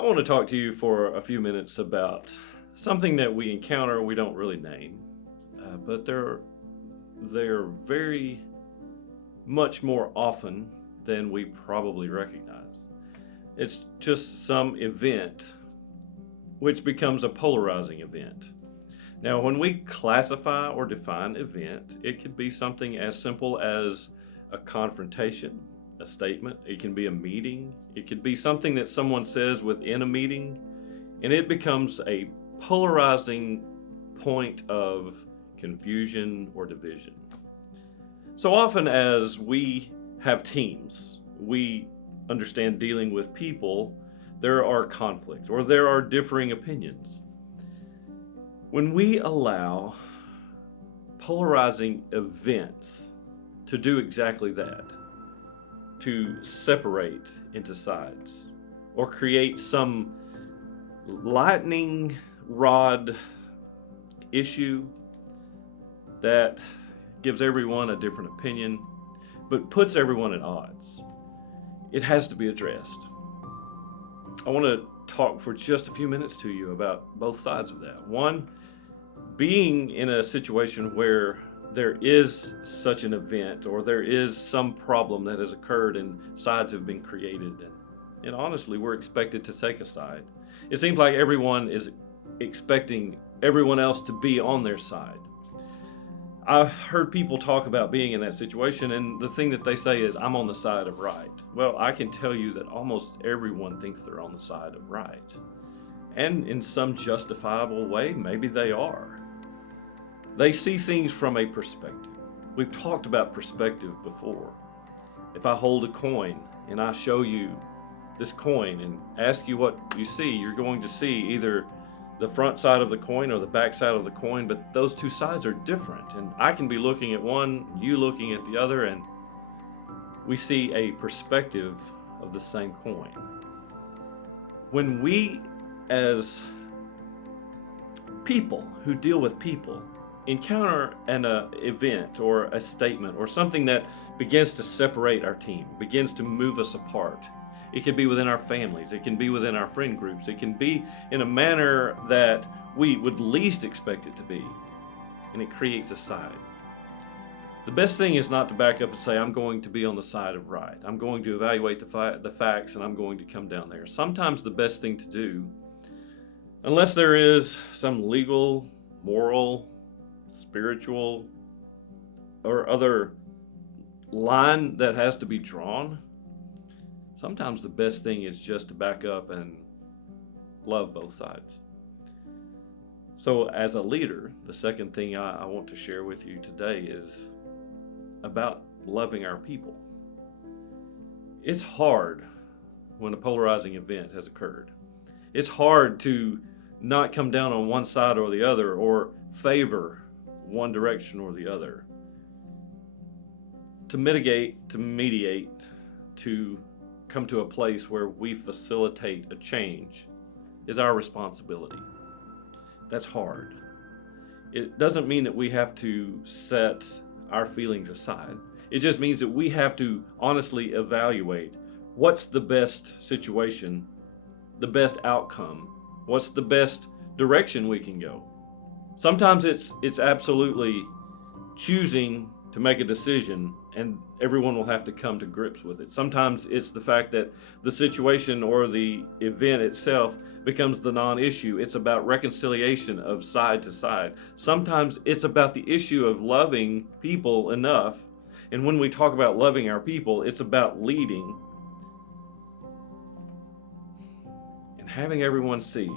I want to talk to you for a few minutes about something that we encounter we don't really name, but they're very much more often than we probably recognize. It's just some event which becomes a polarizing event. Now, when we classify or define event, it could be something as simple as a confrontation, a statement. It can be a meeting. It could be something that someone says within a meeting, and it becomes a polarizing point of confusion or division. So often, as we have teams, we understand dealing with people, there are conflicts or there are differing opinions. When we allow polarizing events to do exactly that, to separate into sides or create some lightning rod issue that gives everyone a different opinion but puts everyone at odds, it has to be addressed. I want to talk for just a few minutes to you about both sides of that. One, being in a situation where there is such an event or there is some problem that has occurred and sides have been created, and honestly we're expected to take a side. It seems like everyone is expecting everyone else to be on their side. I've heard people talk about being in that situation, and the thing that they say is, I'm on the side of right. Well, I can tell you that almost everyone thinks they're on the side of right, and in some justifiable way maybe they are. They see things from a perspective. We've talked about perspective before. If I hold a coin and I show you this coin and ask you what you see, you're going to see either the front side of the coin or the back side of the coin, but those two sides are different. And I can be looking at one, you looking at the other, and we see a perspective of the same coin. When we, as people who deal with people, encounter an event or a statement or something that begins to separate our team, begins to move us apart. It can be within our families, it can be within our friend groups, it can be in a manner that we would least expect it to be, and it creates a side. The best thing is not to back up and say, I'm going to be on the side of right. I'm going to evaluate the facts and I'm going to come down there. Sometimes the best thing to do, unless there is some legal, moral, spiritual, or other line that has to be drawn, sometimes the best thing is just to back up and love both sides. So as a leader, the second thing I want to share with you today is about loving our people. It's hard when a polarizing event has occurred. It's hard to not come down on one side or the other or favor one direction or the other. To mitigate, to mediate, to come to a place where we facilitate a change is our responsibility. That's hard. It doesn't mean that we have to set our feelings aside. It just means that we have to honestly evaluate what's the best situation, the best outcome, what's the best direction we can go. Sometimes it's absolutely choosing to make a decision and everyone will have to come to grips with it. Sometimes it's the fact that the situation or the event itself becomes the non-issue. It's about reconciliation of side to side. Sometimes it's about the issue of loving people enough. And when we talk about loving our people, it's about leading and having everyone see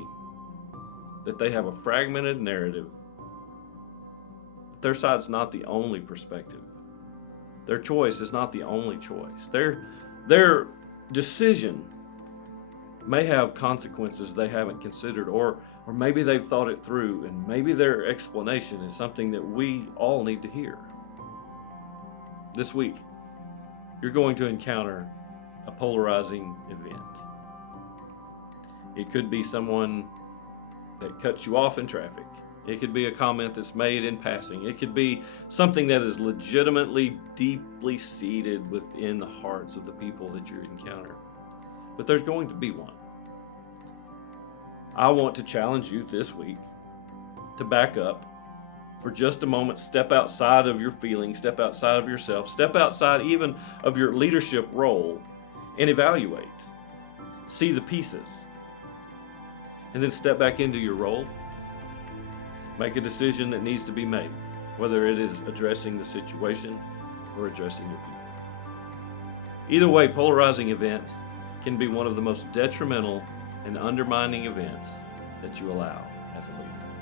that they have a fragmented narrative. Their side's not the only perspective. Their choice is not the only choice. Their decision may have consequences they haven't considered, or maybe they've thought it through, and maybe their explanation is something that we all need to hear. This week, you're going to encounter a polarizing event. It could be someone that cuts you off in traffic. It could be a comment that's made in passing. It could be something that is legitimately deeply seated within the hearts of the people that you encounter. But there's going to be one. I want to challenge you this week to back up for just a moment, step outside of your feelings, step outside of yourself, step outside even of your leadership role, and evaluate. See the pieces. And then step back into your role. Make a decision that needs to be made, whether it is addressing the situation or addressing your people. Either way, polarizing events can be one of the most detrimental and undermining events that you allow as a leader.